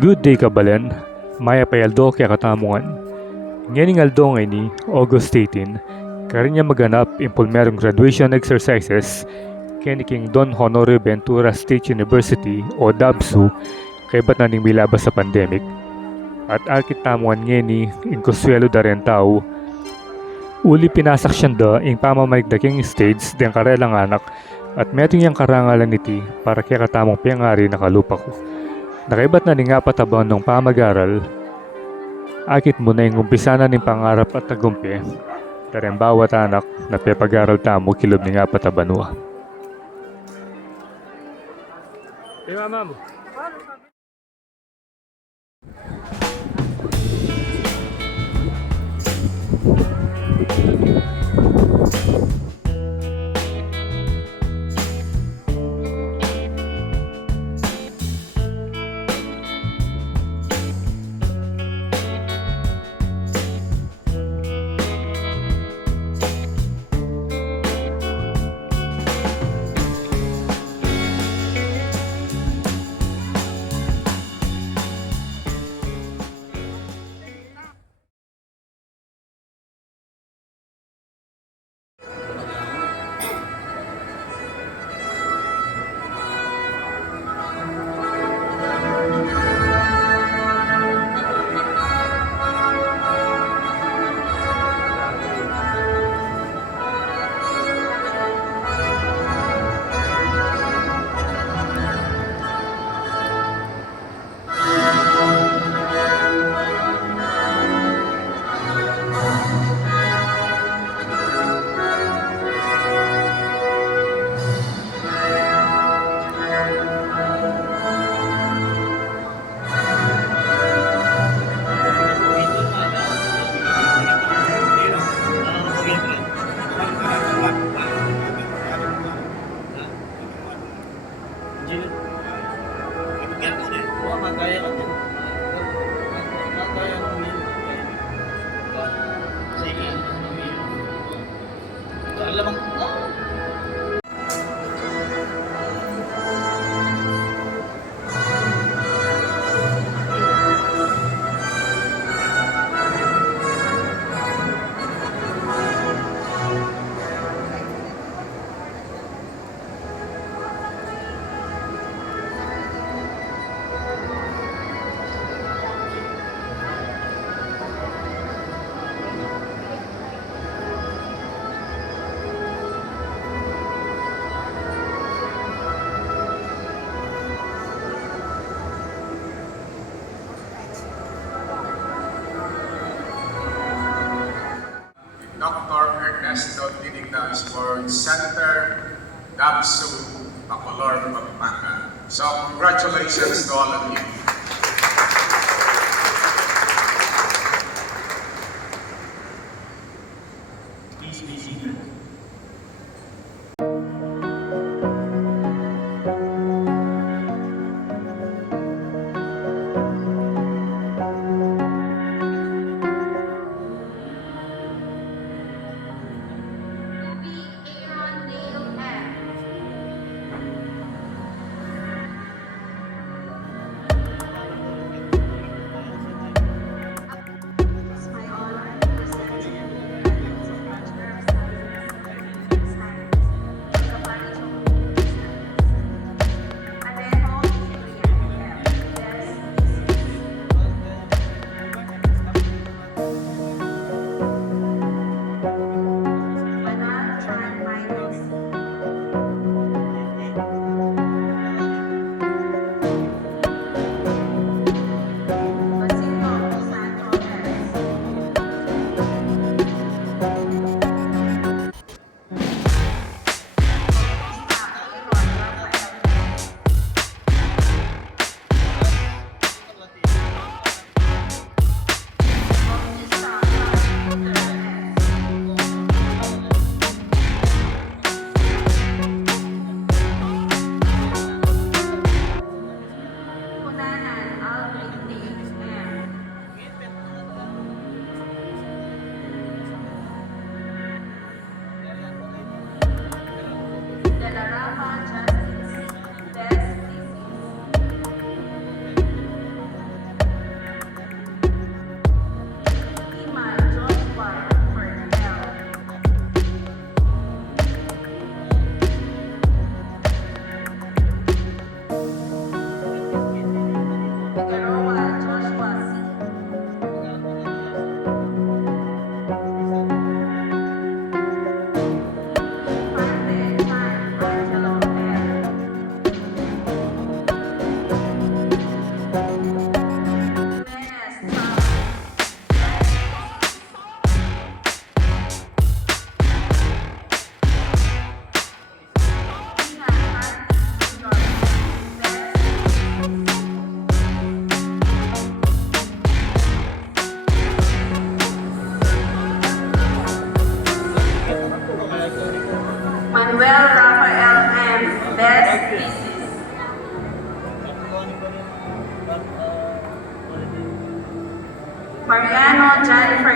Good day kabalen, maya payaldo kaya katamungan. Ngayon aldo ngay ni August 18, karinya maganap impul merong graduation exercises kaniking Don Honorio Ventura State University o DHVSU kay ba't naning milabas sa pandemic. At arkit tamuan ngayon ni inkonsuelo da rin tao. Uli pinasak siya da ing pamamaligdaking stage den karelang anak at meting yang karangalan niti para kaya katamong piyangari nakalupa ko. Nakaibat na ni nga patabang ng pamag-aral, akit mo na yung umpisa na ning pangarap at tagumpi, dareng bawat anak na pepag-aral tamo kilob ni nga patabanua. Hey, mama mo. For Senator DHVSU, Bacolor, Pampanga. So congratulations to all of you. Please be seated.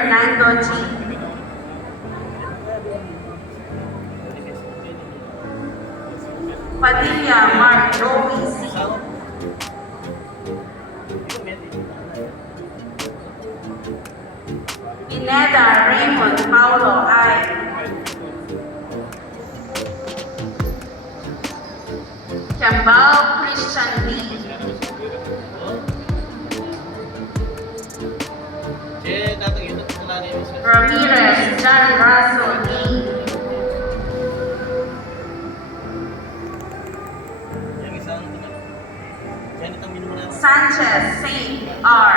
Fernando G. Padilla Mark Joey C. Pineda Raymond Paulo I. Chambao Christian B. Ramirez John Russell D. Sanchez Saint R.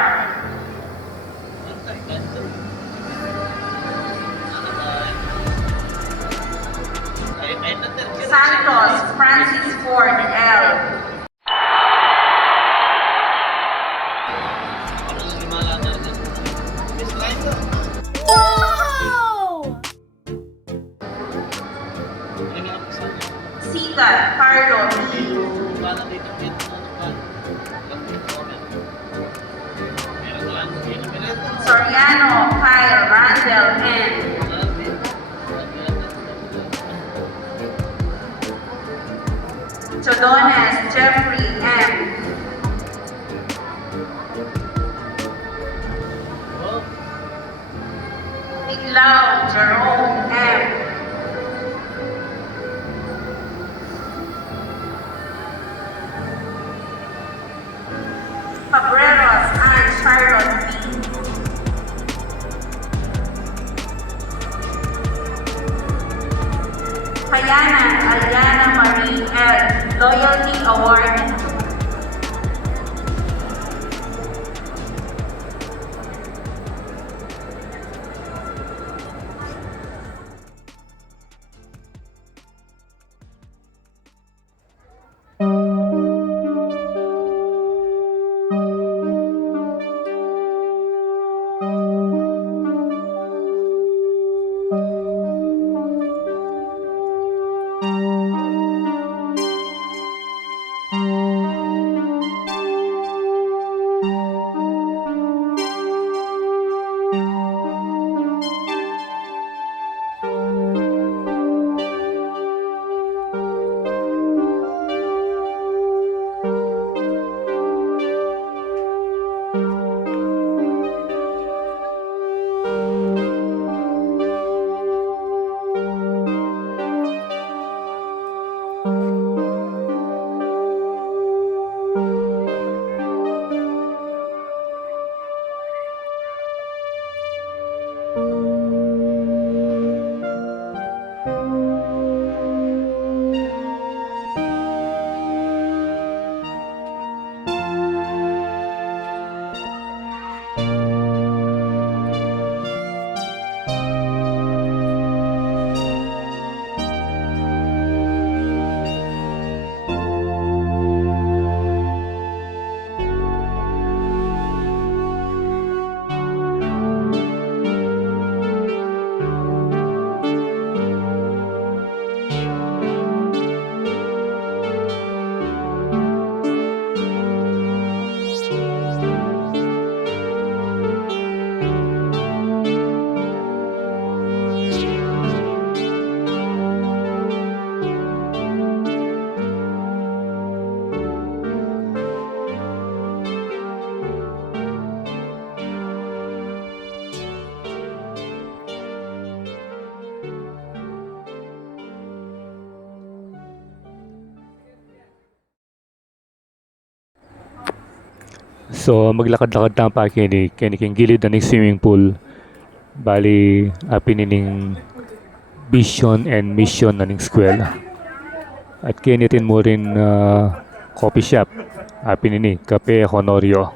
Santos Francis Ford L. Sikat Carlo B. Soriano Kyle Randall N. Chodones Jeffrey M. Iglao Jerome M. Fabreros and Charlotte B. Hayanan Aliana Marie L. Loyalty Award. So maglakad-lakad na pa kini gilid na ng swimming pool. Bali pinining vision and mission na ng school. At kinitin mo rin coffee shop. Pinini Cafe Honorio.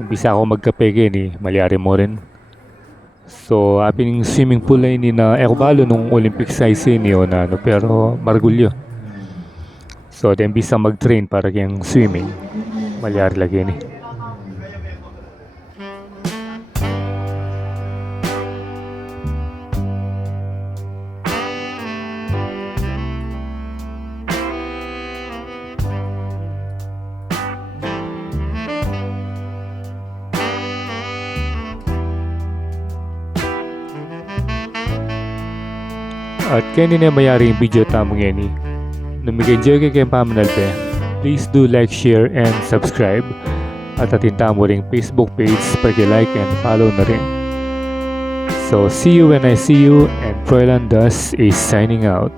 Umpisa ako magkape kini, malyari mo rin. So pining swimming pool na ini na ekobalo nung Olympic size ini na ano, pero margulyo. So then bisa mag-train para kayang swimming. Malyari lagi ni. At kaya na mayari yung video tamang yan eh. Nung mag-enjoy kayo kay pamanalbe, please do like, share, and subscribe. At atinta mo ring Facebook page para like and follow na rin. So see you when I see you, and Froilan Dust is signing out.